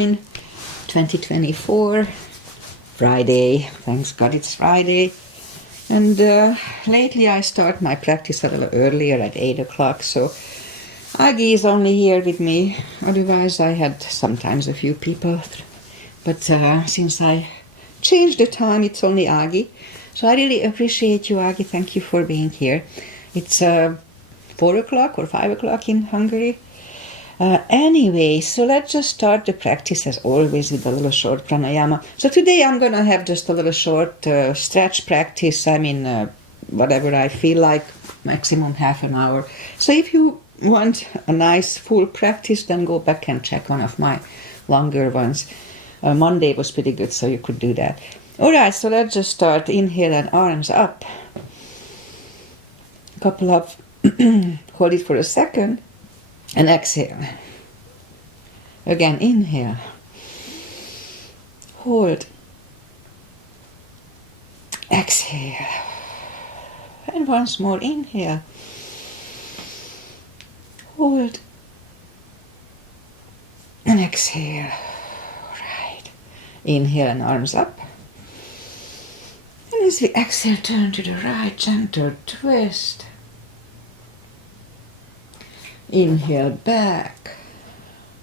2024, Friday. Thanks God it's Friday. And lately I start my practice a little earlier at 8 o'clock, so Aggie is only here with me. Otherwise I had sometimes a few people, but since I changed the time, it's only Aggie. So I really appreciate you, Aggie. Thank you for being here. It's 4 o'clock or 5 o'clock in Hungary. Anyway, so let's just start the practice as always with a little short pranayama. So today I'm going to have just a little short stretch practice. I mean, whatever I feel like, maximum half an hour. So if you want a nice full practice, then go back and check one of my longer ones. Monday was pretty good, so you could do that. Alright, so let's just start. Inhale and arms up. Couple of, hold it for a second. And exhale. Again, inhale. Hold. Exhale. And once more, inhale. Hold. And exhale. Right. Inhale and arms up. And as we exhale, turn to the right, gentle twist. Inhale back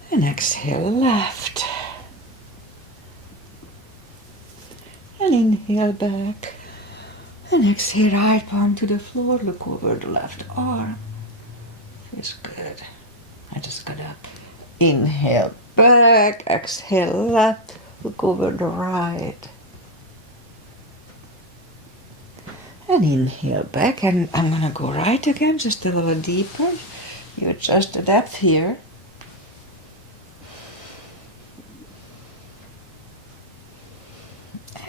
and exhale left. And inhale back and exhale right palm to the floor. Look over the left arm. Feels good. I just gotta inhale back, exhale left, look over the right. And inhale back, and I'm gonna go right again, just a little deeper. You adjust the depth here.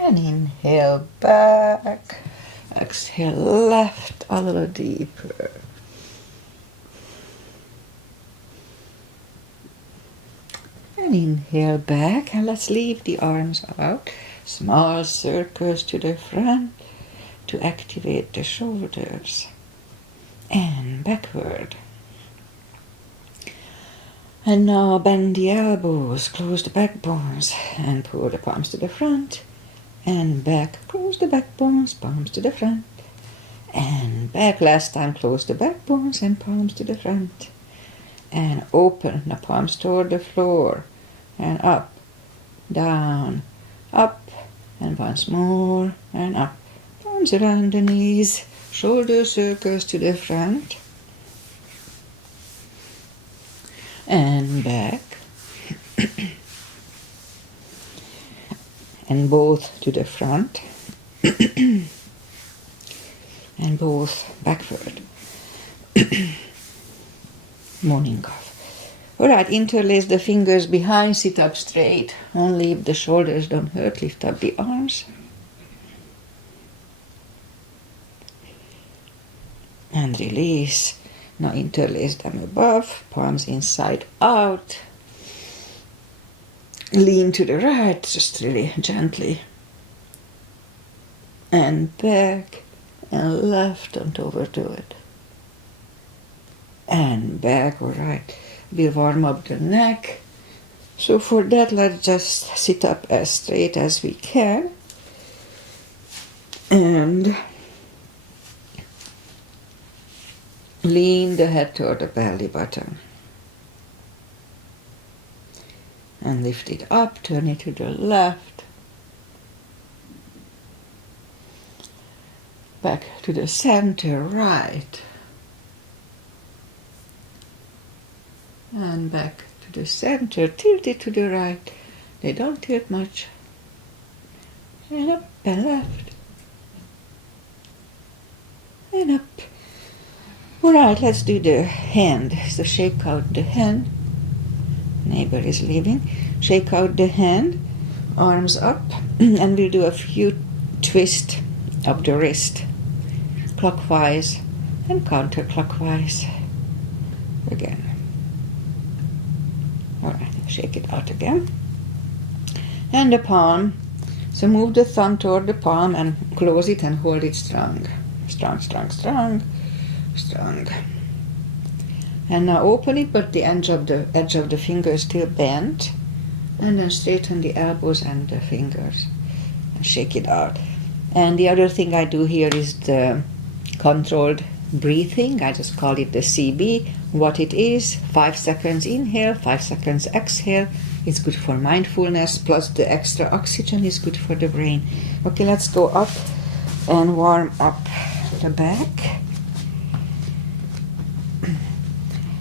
And inhale back. Exhale left a little deeper. And inhale back. And let's leave the arms out. Small circles to the front to activate the shoulders. And backward. And now bend the elbows, close the backbones, and pull the palms to the front, and back. Close the backbones, palms to the front, and back. Last time, close the backbones and palms to the front. And open the palms toward the floor, and up, down, up, and once more, and up. Palms around the knees, shoulder circles to the front. And back, and both to the front, and both backward. Morning cough. Alright, interlace the fingers behind, sit up straight. Only if the shoulders don't hurt, lift up the arms. And release. Now interlace them above, palms inside out. Lean to the right, just really gently. And back and left, don't overdo it. And back, all right. We'll warm up the neck. So for that, let's just sit up as straight as we can. And lean the head toward the belly button. And lift it up, turn it to the left. Back to the center, right. And back to the center, tilt it to the right. They don't tilt much. And up and left. And up. Alright, let's do the hand. So shake out the hand. Neighbor is leaving. Shake out the hand. Arms up. And we'll do a few twists of the wrist. Clockwise and counterclockwise. Again. Alright, shake it out again. And the palm. So move the thumb toward the palm and close it and hold it strong. Strong, strong, strong. Strong. And now open it, but the edge of the finger is still bent. And then straighten the elbows and the fingers and shake it out. And the other thing I do here is the controlled breathing. I just call it the CB. What it is, 5 seconds inhale, 5 seconds exhale. It's good for mindfulness, plus the extra oxygen is good for the brain. Okay, let's go up and warm up the back.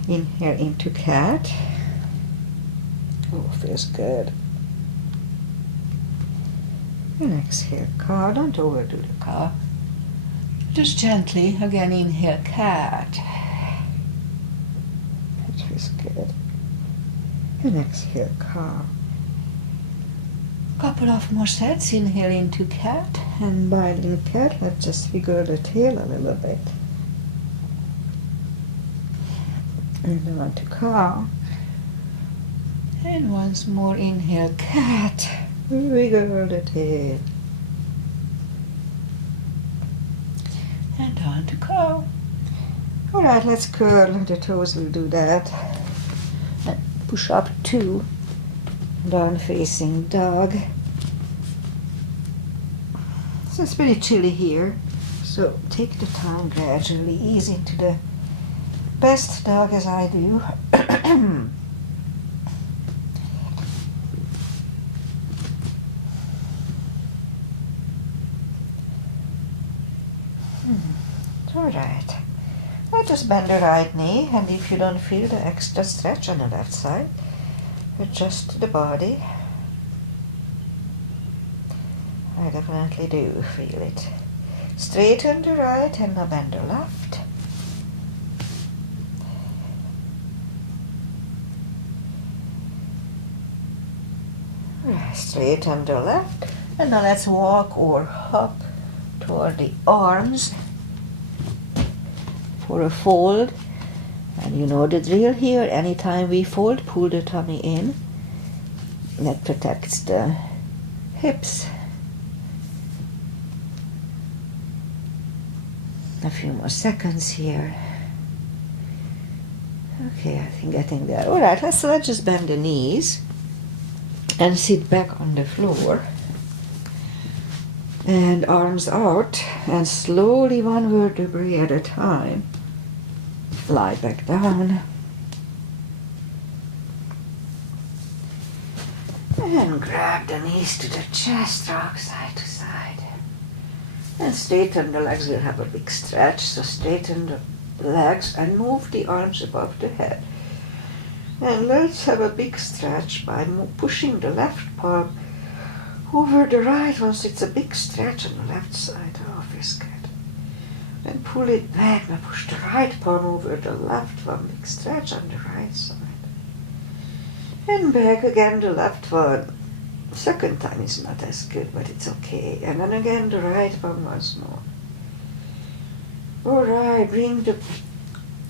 Inhale into cat. Oh, feels good. And exhale cow. Don't overdo the cow. Just gently, again inhale cat. That feels good. And exhale cow. Couple of more sets. Inhale into cat and binding cat. Let's just wiggle the tail a little bit. And then on to cow. And once more inhale cat. Wiggle the tail. And on to cow. Alright, let's curl the toes, we'll do that. And push up 2. Down facing dog. So it's pretty chilly here. So take the time gradually, ease into the best dog as I do. Alright. Now just bend the right knee, and if you don't feel the extra stretch on the left side, adjust the body. I definitely do feel it. Straighten the right and now bend the left. Straighten the left, and now let's walk or hop toward the arms for a fold. And you know the drill here. Anytime we fold, pull the tummy in. That protects the hips. A few more seconds here. Okay, I think getting there. Alright, let's just bend the knees and sit back on the floor. And arms out, and slowly one vertebrae at a time. Lie back down. And grab the knees to the chest, rock side to side. And straighten the legs, we'll have a big stretch, so straighten the legs and move the arms above the head. And let's have a big stretch by pushing the left palm over the right one, so it's a big stretch on the left side. Oh, feels good. And pull it back. Now push the right palm over the left one. Big stretch on the right side. And back again the left one. Second time is not as good, but it's okay. And then again the right one once more. Alright, bring the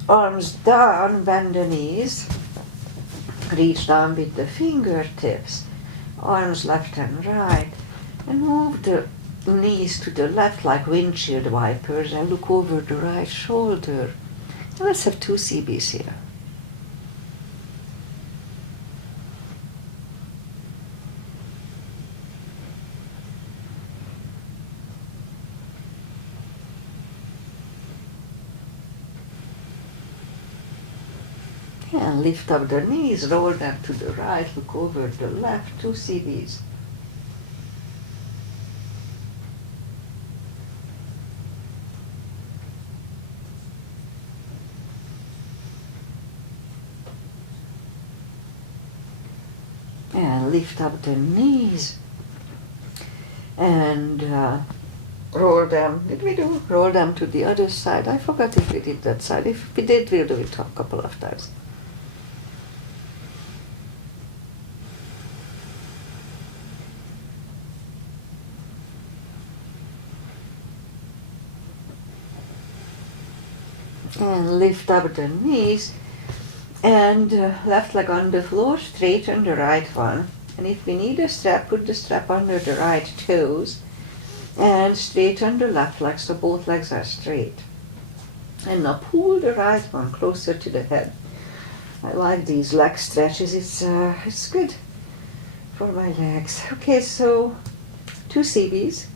arms down, bend the knees. Reach down with the fingertips. Arms left and right. And move the knees to the left like windshield wipers and look over the right shoulder. Now let's have 2 CBs here. And lift up the knees, roll them to the right, look over the left, 2 CBs. And lift up the knees and roll them. Did we do? Roll them to the other side. I forgot if we did that side. If we did, we'll do it a couple of times. And lift up the knees and left leg on the floor, straighten the right one. And if we need a strap, put the strap under the right toes and straighten the left leg so both legs are straight. And now pull the right one closer to the head. I like these leg stretches, it's good. for my legs. Okay, so 2 CBs.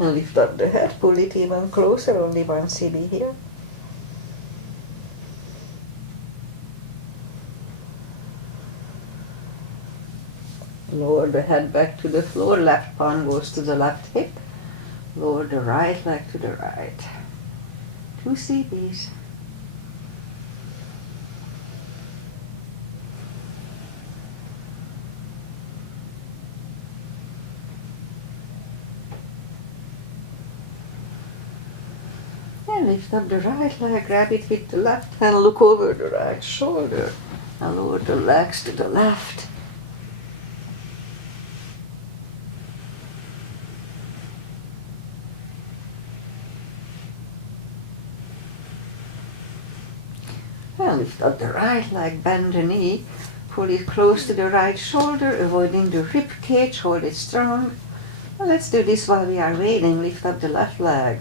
And lift up the head, pull it even closer, only 1 CB here. Lower the head back to the floor, left palm goes to the left hip. Lower the right leg to the right. 2 CBs. And lift up the right leg, grab it with the left hand, look over the right shoulder. And lower the legs to the left. And lift up the right leg, bend the knee, pull it close to the right shoulder, avoiding the rib cage, hold it strong. Well, let's do this while we are waiting. Lift up the left leg.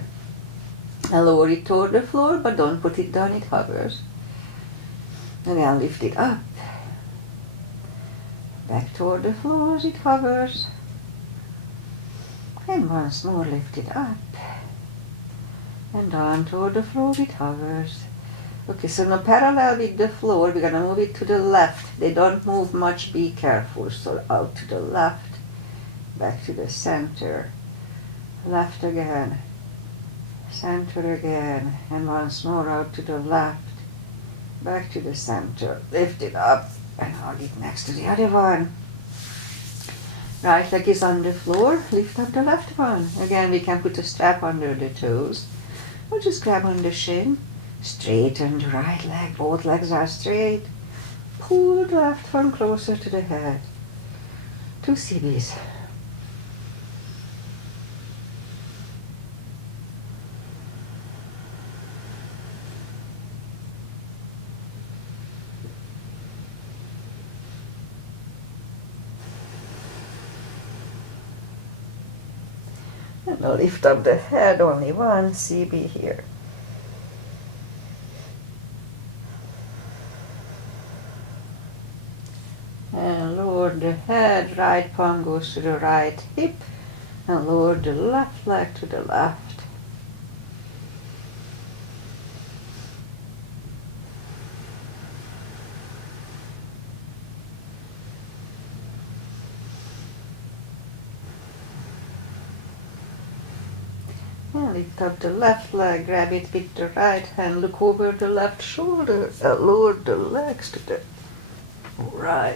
And lower it toward the floor, but don't put it down, it hovers. And then lift it up. Back toward the floor, it hovers. And once more lift it up. And down toward the floor, it hovers. Okay, so now parallel with the floor, we're gonna move it to the left. They don't move much, be careful. So out to the left, back to the center. Left again. Center again, and once more out to the left, back to the center, lift it up, and hold it next to the other one. Right leg is on the floor, lift up the left one. Again, we can put a strap under the toes, or just grab on the shin, straighten the right leg, both legs are straight, pull the left one closer to the head. 2 CBs. And now lift up the head, only 1 CB here. And lower the head, right palm goes to the right hip, and lower the left leg to the left. And lift up the left leg, grab it with the right hand, look over the left shoulder, and lower the legs to the right.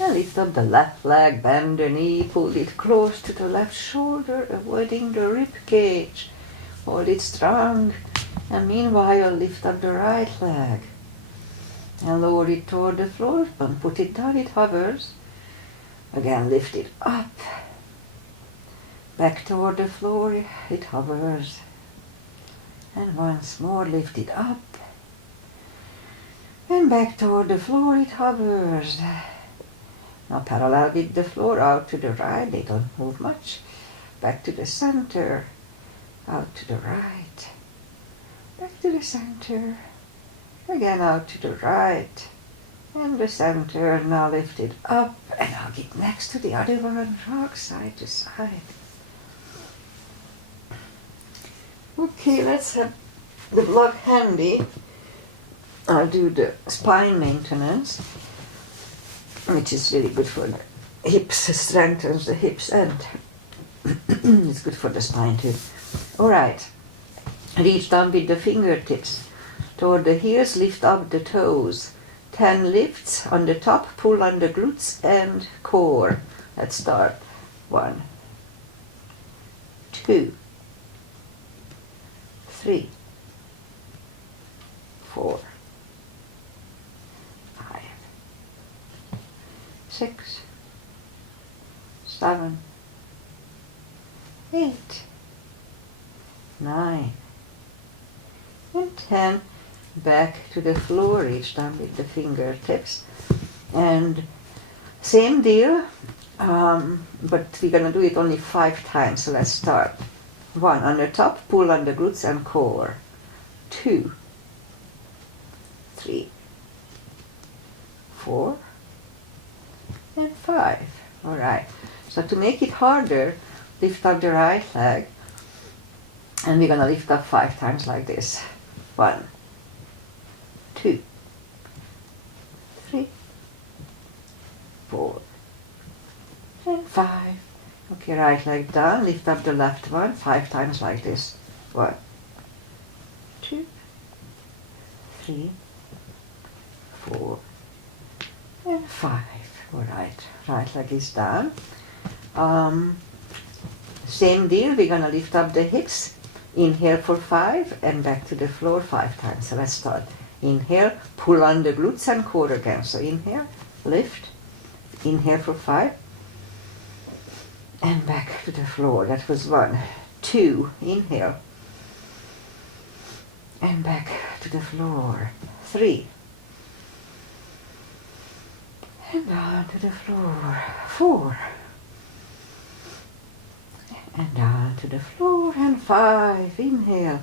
And lift up the left leg, bend the knee, pull it close to the left shoulder, avoiding the rib cage. Hold it strong, and meanwhile lift up the right leg. And lower it toward the floor, don't put it down, it hovers. Again, lift it up. Back toward the floor, it hovers. And once more, lift it up. And back toward the floor, it hovers. Now parallel with the floor, out to the right, they don't move much. Back to the center, out to the right. Back to the center. Again out to the right. And the center, now lift it up. And I'll get next to the other one, rock side to side. Okay, let's have the block handy. I'll do the spine maintenance, which is really good for the hips, strengthens the hips, and it's good for the spine too. Alright, reach down with the fingertips toward the heels, lift up the toes. 10 lifts on the top, pull on the glutes and core. Let's start. 1, 2, 3, 4, 5, 6, 7, 8, 9, and 10. Back to the floor, reach down with the fingertips. And same deal, but we're going to do it only 5 times, so let's start. 1, on the top, pull on the glutes and core. 2, 3, 4, and 5. All right, so to make it harder, lift up the right leg, and we're going to lift up 5 times like this. 1, 2, 3, 4, and 5. Okay, right leg down, lift up the left one 5 times like this. 1, 2, 3, 4, and 5. All right, right leg is down. Same deal, we're gonna lift up the hips. Inhale for 5 and back to the floor 5 times. So let's start. Inhale, pull on the glutes and core again. So inhale, lift, inhale for 5, and back to the floor. That was 1. 2, inhale, and back to the floor. 3, and down to the floor. 4, and down to the floor. And 5, inhale,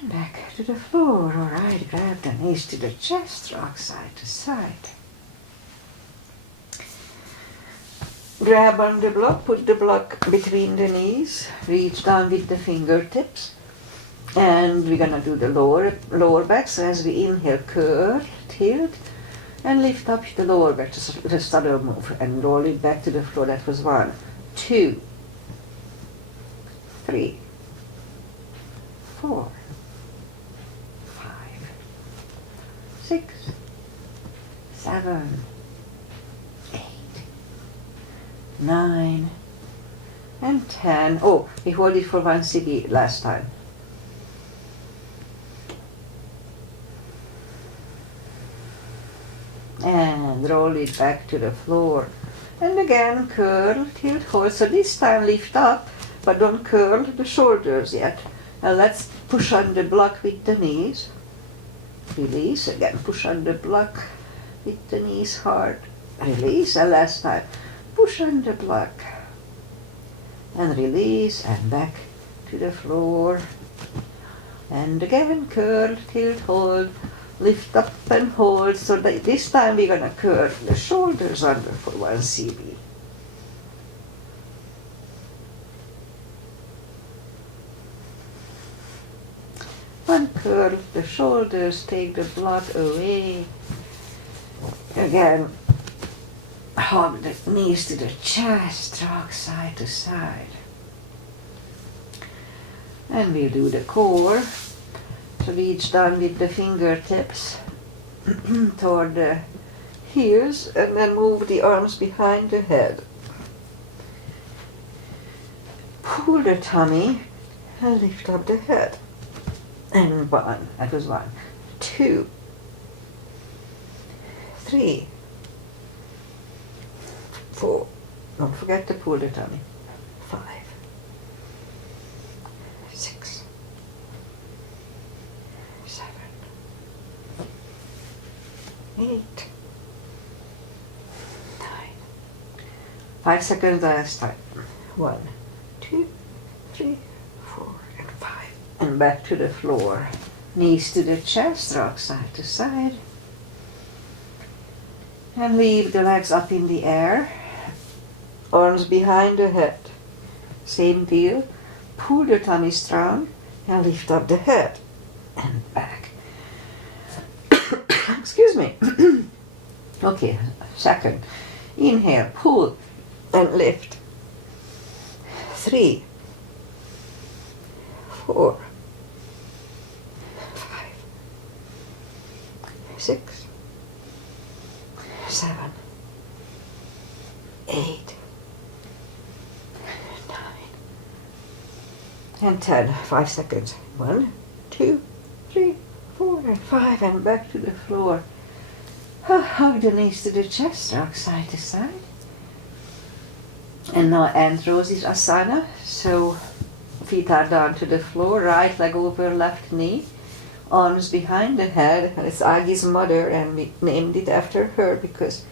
and back to the floor. All right, grab the knees to the chest, rock side to side. Grab on the block, put the block between the knees, reach down with the fingertips, and we're gonna do the lower back. So as we inhale, curl, tilt, and lift up the lower back, the stutter move, and roll it back to the floor. That was 1, 2, 3, 4, 5, 6, 7, 8, 9, and 10. Oh, we hold it for 1 CB last time. And roll it back to the floor. And again, curl, tilt, hold. So this time lift up, but don't curl the shoulders yet. And let's push on the block with the knees. Release, again, push on the block with the knees hard. Release, and last time. Push on the block. And release, and back to the floor. And again, curl, tilt, hold. Lift up and hold. So that this time we're going to curl the shoulders under for 1 CB. Uncurl the shoulders, take the block away. Again, hug the knees to the chest, rock side to side. And we'll do the core. So reach down with the fingertips toward the heels, and then move the arms behind the head. Pull the tummy and lift up the head. And 1, that was 1, 2, 3, 4, don't forget to pull the tummy, 5, 6, 7, 8, 9, 5 seconds last time. 1, 2, 3, 4, and 5. And back to the floor. Knees to the chest, rock side to side. And leave the legs up in the air. Arms behind the head. Same deal. Pull the tummy strong and lift up the head. And back. Excuse me. Okay, second. Inhale, pull and lift. 3, 4, 5, 6, 7, 8, 9, and 10. 5 seconds. 1, 2, 3, 4, and 5, and back to the floor. Hug the knees to the chest, rock side to side. And now Aunt Rosie's asana. So feet are down to the floor, right leg over left knee, arms behind the head. And it's Agi's mother, and we named it after her because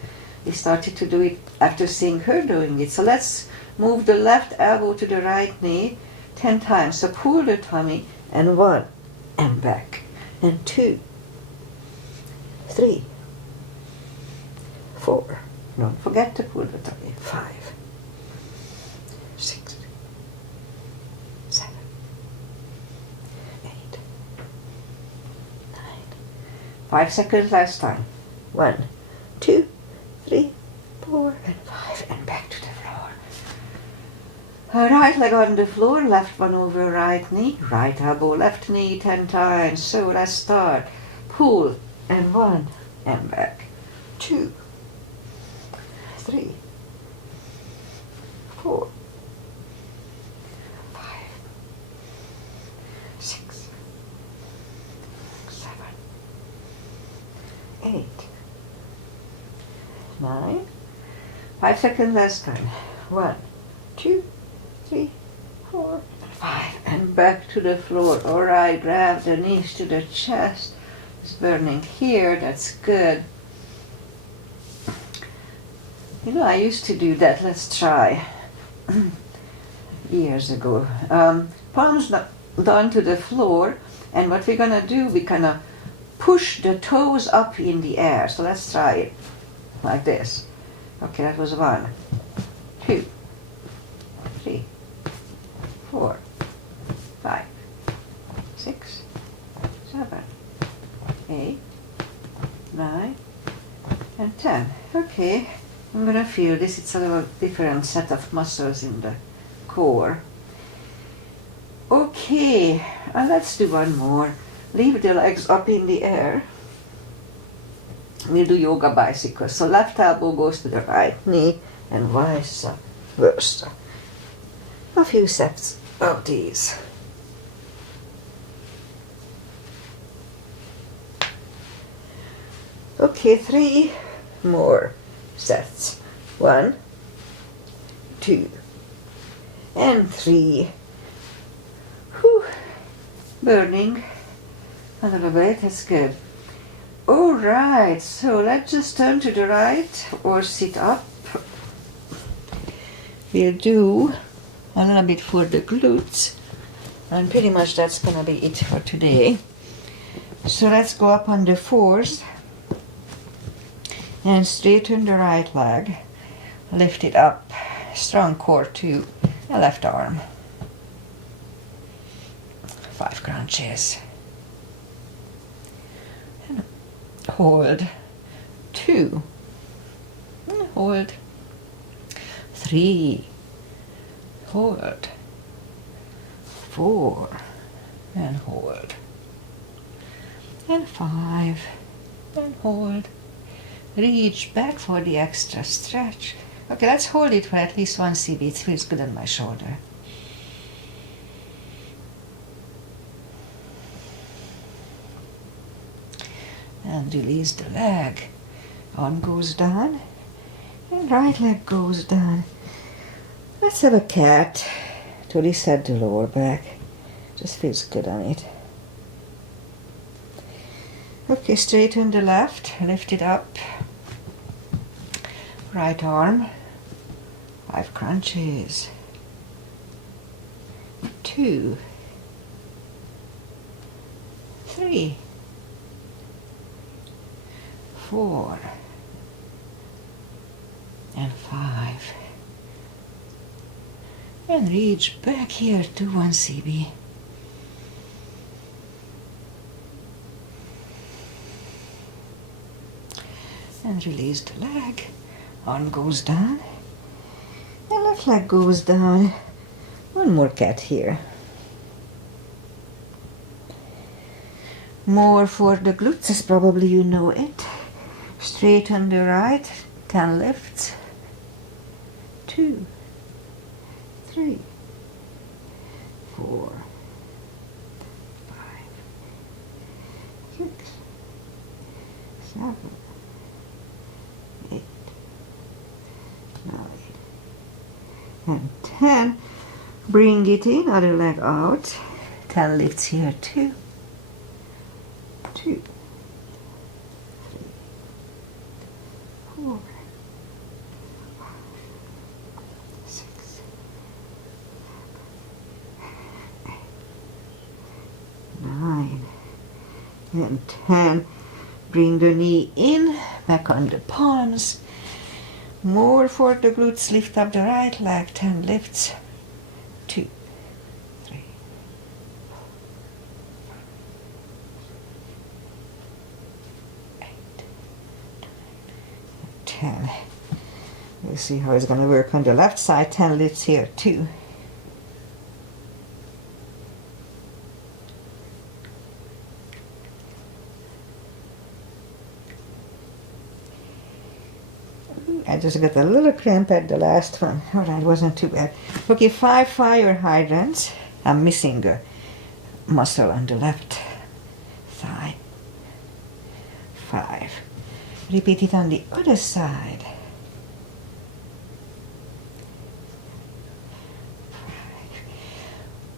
we started to do it after seeing her doing it. So let's move the left elbow to the right knee 10 times. So pull the tummy, and 1, and back, and 2, 3, 4. Don't forget to pull the tummy. 5, 6, 7, 8, 9. 5 seconds last time. 1, 2, 3, 4, and 5, and back to the floor. Right leg on the floor, left one over right knee, right elbow, left knee 10 times. So let's start. Pull, and 1, and back. 2, 3, 4, 5, 6, 7, 8, 9. 5 seconds last time. 1, 2, 3, 4, 5, and back to the floor. All right, grab the knees to the chest. It's burning here. That's good. You know, I used to do that. Let's try. Years ago. Palms down to the floor, and what we're gonna do, we're gonna push the toes up in the air. So let's try it like this. Okay, that was 1, 2, 3, 4, 5, 6, 7, 8, 9, and 10. Okay, I'm gonna feel this. It's a little different set of muscles in the core. Okay, and let's do one more. Leave the legs up in the air. We'll do yoga bicycle. So left elbow goes to the right knee, and vice versa. A few sets of these. Okay, 3 more sets. 1, 2, and 3. Whew. Burning a little bit, that's good. Alright, so let's just turn to the right or sit up. We'll do a little bit for the glutes, and pretty much that's gonna be it for today. So let's go up on the 4s and straighten the right leg, lift it up, strong core to the left arm. 5 crunches. And hold. 2. And hold. 3. Hold. 4. And hold. And 5. And hold. Reach back for the extra stretch. Okay, let's hold it for at least 1 CB. It feels good on my shoulder. And release the leg. Arm goes down, and right leg goes down. Let's have a cat to reset the lower back. Just feels good on it. Okay, straighten the left, lift it up. Right arm, 5 crunches. 2, 3, 4, and 5. And reach back here to 1 CB. And release the leg. Arm goes down. And left leg goes down. One more cat here. More for the glutes, as probably you know it. Straight on the right, 10 lifts. 2, 3, 4, 5, 6, 7, 8, 9, and 10. Bring it in, other leg out. 10 lifts here, 2, 2, 4, 6, 9, and 10. Bring the knee in, back on the palms. More for the glutes, lift up the right leg, 10 lifts, 2, 3, 8, 10. We'll see how it's going to work on the left side, 10 lifts here, 2. I just got a little cramp at the last one. Alright, wasn't too bad. Okay, 5 fire hydrants. I'm missing a muscle on the left thigh. 5. Repeat it on the other side.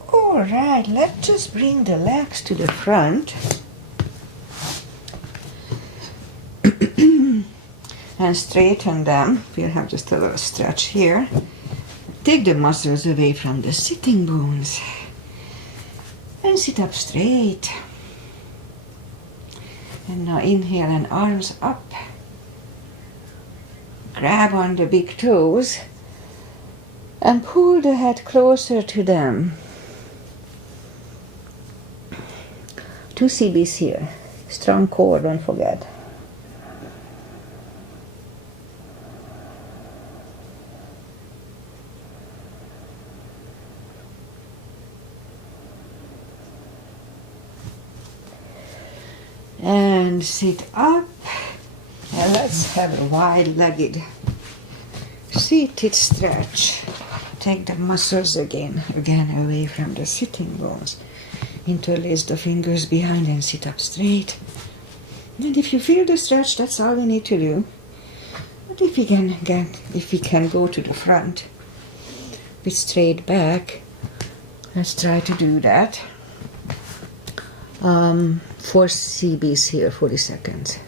5. Alright, let's just bring the legs to the front. And straighten them. We'll have just a little stretch here. Take the muscles away from the sitting bones. And sit up straight. And now inhale and arms up. Grab on the big toes. And pull the head closer to them. 2 CBs here. Strong core, don't forget. And sit up, and let's have a wide-legged seated stretch. Take the muscles again away from the sitting bones. Interlace the fingers behind and sit up straight. And if you feel the stretch, that's all we need to do. But if we can go to the front with straight back, let's try to do that. 4 CBs here, 40 seconds.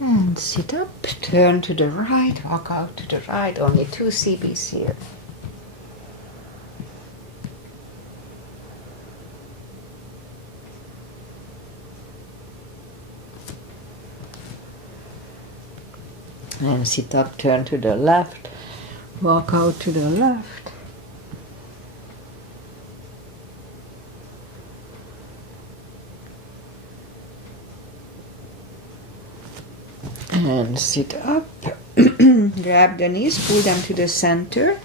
And sit up, turn to the right, walk out to the right, only 2 CBs here. And sit up, turn to the left, walk out to the left. And sit up, grab the knees, pull them to the center,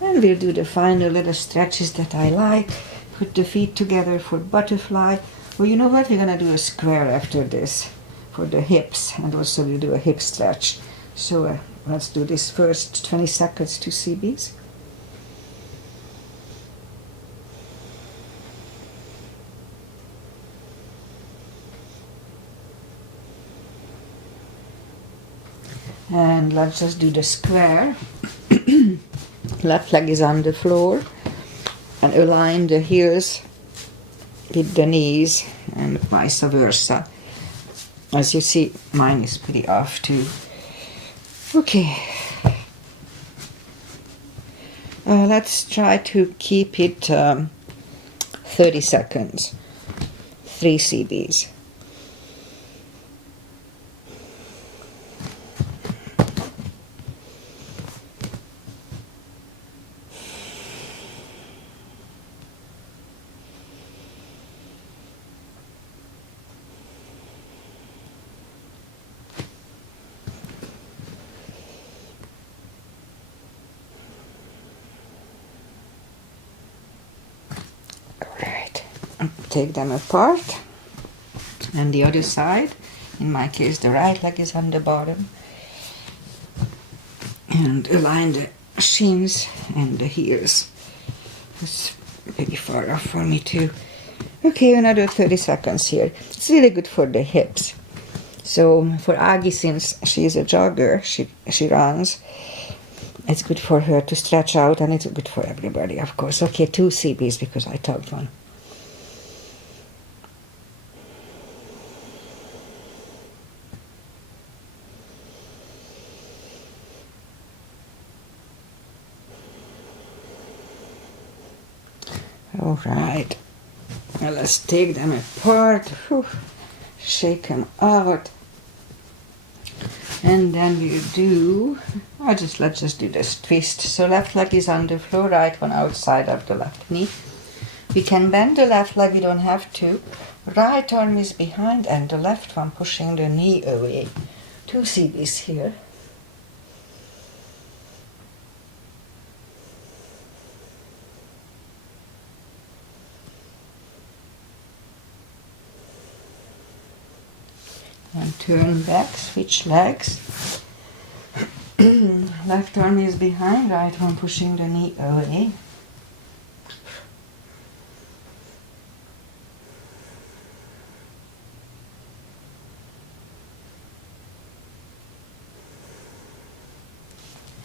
and we'll do the final little stretches that I like. Put the feet together for butterfly. Well, you know what? We're gonna do a square after this for the hips, and also we'll do a hip stretch. So let's do this first, 20 seconds, 2 CBs. And let's just do the square. Left leg is on the floor. And align the heels with the knees and vice versa. As you see, mine is pretty off too. Okay. Let's try to keep it 30 seconds. 3 CBs. take them apart. And the other side, in my case the right leg is on the bottom. And align the shins and the heels. It's very far off for me too. Okay, another 30 seconds here. It's really good for the hips. So for Agi, since she's a jogger, she runs, it's good for her to stretch out, and it's good for everybody, of course. Okay, 2 CBs because I tugged one. All right, now let's take them apart. Whew. Shake them out, and then we do, let's just do this twist. So left leg is on the floor, right one outside of the left knee. We can bend the left leg, we don't have to. Right arm is behind and the left one pushing the knee away. 2 CBs here. And turn back, switch legs. Left arm is behind, right one pushing the knee away.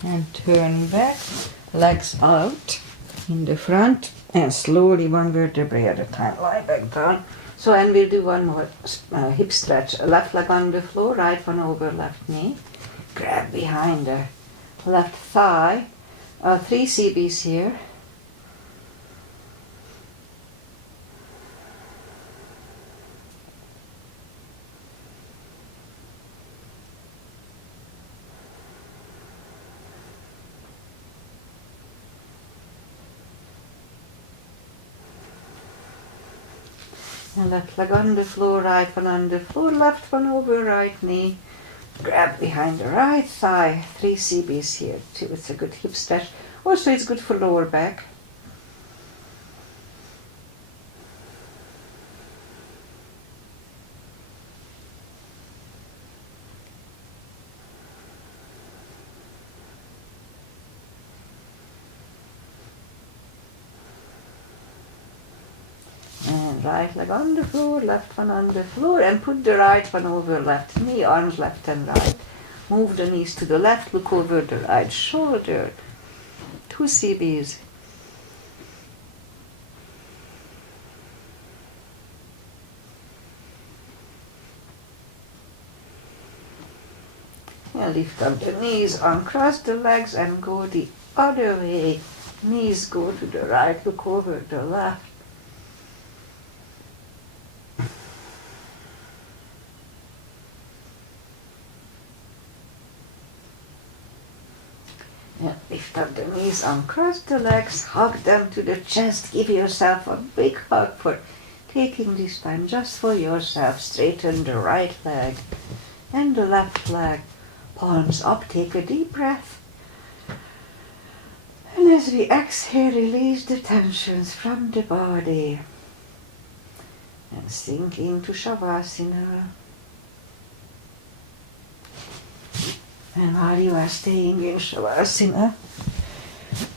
And turn back, legs out in the front, and slowly one vertebrae at a time lie back down. So, and we'll do one more hip stretch. Left leg on the floor, right one over left knee. Grab behind the left thigh. 3 CBs here. And left leg on the floor, right one on the floor, left one over right knee. Grab behind the right thigh. 3 CBs here too. It's a good hip stretch. Also, it's good for lower back. And right leg on the floor, left one on the floor, and put the right one over left knee, arms left and right. Move the knees to the left, look over the right shoulder. 2 CBs. And lift up the knees, uncross the legs and go the other way. Knees go to the right, look over the left. And lift up the knees, uncross the legs, hug them to the chest. Give yourself a big hug for taking this time just for yourself. Straighten the right leg and the left leg. Palms up, take a deep breath. And as we exhale, release the tensions from the body. And sink into Shavasana. And while you are staying in Shavasana,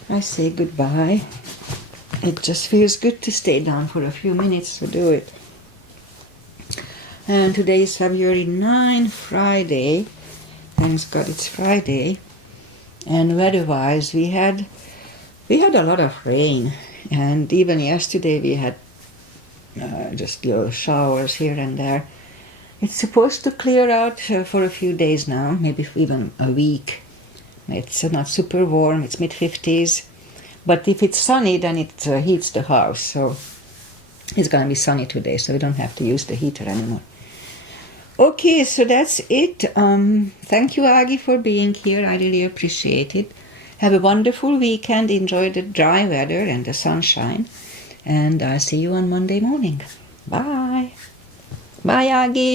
I say goodbye. It just feels good to stay down for a few minutes to do it. And today is February 9, Friday. Thanks God it's Friday. And weather-wise, we had a lot of rain. And even yesterday we had just little showers here and there. It's supposed to clear out for a few days now, maybe even a week. It's not super warm, it's mid-50s. But if it's sunny, then it heats the house. So it's going to be sunny today, so we don't have to use the heater anymore. Okay, so that's it. Thank you, Agi, for being here. I really appreciate it. Have a wonderful weekend. Enjoy the dry weather and the sunshine. And I'll see you on Monday morning. Bye. Bye, Agi.